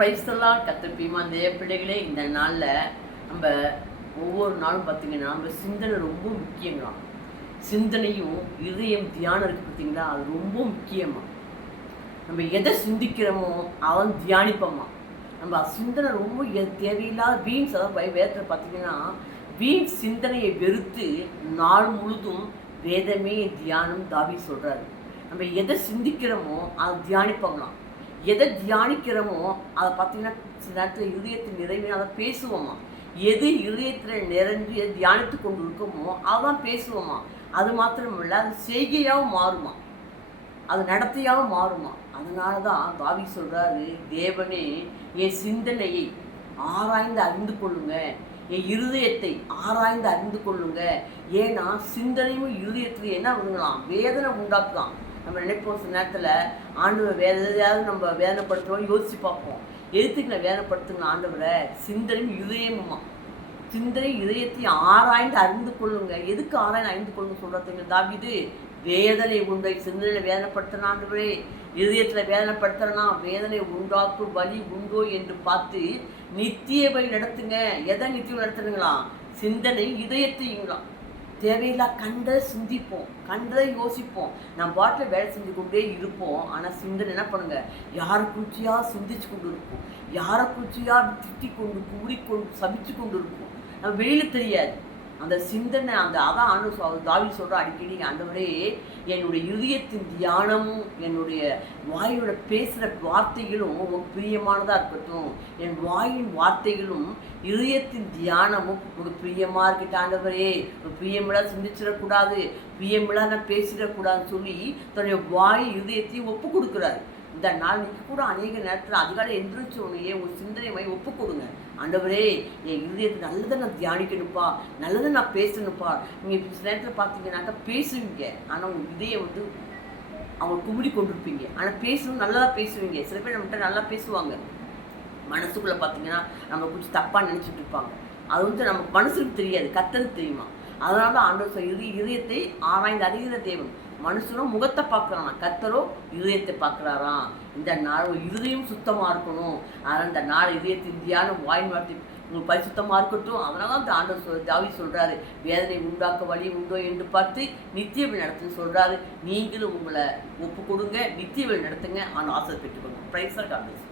பிரைஸ்தெல்லாம் கற்றுப்பீமா அந்த பிள்ளைகளே இந்த நாளில் நம்ம ஒவ்வொரு நாளும் பார்த்தீங்கன்னா நம்ம சிந்தனை ரொம்ப முக்கியங்களாம் சிந்தனையும் இதயம் தியானம் இருக்குது பார்த்தீங்களா அது ரொம்ப முக்கியமா. நம்ம எதை சிந்திக்கிறோமோ அவன் தியானிப்போமா. நம்ம சிந்தனை ரொம்ப தேவையில்லாத வீண் அதாவது வை- வேதத்தில் பார்த்தீங்கன்னா வீண் சிந்தனையை வெறுத்து நாள் முழுதும் வேதமே தியானம் தாவி சொல்கிறாரு நம்ம எதை சிந்திக்கிறோமோ அதை தியானிப்போங்களாம். எதை தியானிக்கிறோமோ அதை பார்த்தீங்கன்னா சில நேரத்தில் இதயத்தில் நிறைவே அதை பேசுவோமா? எது இதயத்தில் நிறைஞ்சு தியானித்து கொண்டு இருக்கோமோ அதான் பேசுவோமா? அது மாத்திரமில்லை அது செய்கையாகவும் மாறுமா? அது நடத்தையாகவும் மாறுமா? அதனால தான் பாவி சொல்கிறாரு தேவனே என் சிந்தனையை ஆராய்ந்து அறிந்து கொள்ளுங்க. என் இருதயத்தை ஆராய்ந்து அறிந்து கொள்ளுங்க. ஏன்னா சிந்தனையும் இருதயத்தில் என்ன வருங்களாம்? வேதனை உண்டாக்குதான். நம்ம நினைப்போம் சில நேரத்தில் ஆண்டவர் வேறு எதையாவது நம்ம வேதனைப்படுத்துவோம் யோசிச்சு பார்ப்போம். எதுக்கு நான் வேதனைப்படுத்துங்க ஆண்டவரை? சிந்தனையும் இருதயமுமா சிந்தனை இதயத்தை ஆராய்ந்து அறிந்து கொள்ளுங்க. எதுக்கு ஆராய்ந்து அறிந்து கொள்ளுங்க சொல்றதுங்க தாவிது? வேதனை உண்டை. சிந்தனையில வேதனைப்படுத்தினாண்டவரே இதயத்துல வேதனைப்படுத்துறனா? வேதனை உண்டாக்கும் வழி உண்டோ என்று பார்த்து நித்திய வழி நடத்துங்க. எதை நித்தியம் நடத்துறீங்களா? சிந்தனை இதயத்தையுங்களாம் தேவையில்லா கண்டதை சிந்திப்போம் கண்டதை யோசிப்போம். நம்ம பாட்டில் வேலை செஞ்சு கொண்டே இருப்போம். ஆனால் சிந்தனை என்ன பண்ணுங்க? யாரை குறிச்சியா சிந்திச்சு கொண்டு இருப்போம். யாரை குறிச்சியா திட்டி கொண்டு கூறிக்கொண்டு சபிச்சு கொண்டு இருப்போம். நம்ம வெளியில் தெரியாது. அந்த சிந்தனை அந்த அதான் அனு தாவி சொல்கிற அடிக்கடி ஆண்டவரே என்னுடைய இருதயத்தின் தியானமும் என்னுடைய வாயோட பேசுகிற வார்த்தைகளும் உங்களுக்கு பிரியமானதாக இருக்கட்டும். என் வாயின் வார்த்தைகளும் இதயத்தின் தியானமும் ஒரு பிரியமாக இருக்கட்டும் ஆண்டவரே. ஒரு சிந்திச்சிடக்கூடாது பிரியமிழா நான் பேசிடக்கூடாதுன்னு சொல்லி தன்னுடைய வாய் இதயத்தையும் ஒப்பு கொடுக்குறாரு. இந்த நாள் இன்னைக்கு கூட அநேக நேரத்தில் அதிகாலை எந்திரிச்ச உடனே ஒரு சிந்தனை மை ஒப்பு கொடுங்க ஆண்டவரே என் இருதயத்தை நல்லதை நான் தியானிக்கணும்ப்பா. நல்லதை நான் பேசணும்ப்பா. நீங்கள் சில நேரத்தில் பார்த்தீங்கன்னாக்கா பேசுவீங்க. ஆனால் உங்கள் இதயம் வந்து அவங்க குமிடி கொண்டிருப்பீங்க. ஆனால் பேசணும் நல்லா பேசுவீங்க. சில பேர் நம்மகிட்ட நல்லா பேசுவாங்க. மனசுக்குள்ளே பார்த்தீங்கன்னா நம்ம கொஞ்சம் தப்பாக நினச்சிட்டு இருப்பாங்க. அது வந்து நம்ம மனசுக்கு தெரியாது கத்தருக்கு தெரியுமா? அதனால தான் ஆண்டவர் சொல்ல இதயத்தை ஆராய்ந்து அறிகிற தேவன். மனுஷனும் முகத்தை பார்க்குறானா கத்தரோ இதயத்தை பார்க்குறாராம். இந்த நாள் ஒரு இருதயம் சுத்தமாக இருக்கணும். அதனால் இந்த நாள் இதயத்தின் தியானம் வாய் வார்த்தை உங்களுக்கு பரிசுத்தமாக இருக்கட்டும். அதனால தான் ஆண்டவர் சொல் தாவி சொல்கிறாரு வேதனை உண்டாக்க வழி உண்டோ என்று பார்த்து நித்திய வழி நடத்துன்னு சொல்கிறாரு நீங்களும் உங்களை ஒப்பு கொடுங்க நித்திய வழி நடத்துங்க. ஆனால் ஆசை பெற்றுக்கணும் ப்ரைஸாக காண்பேன்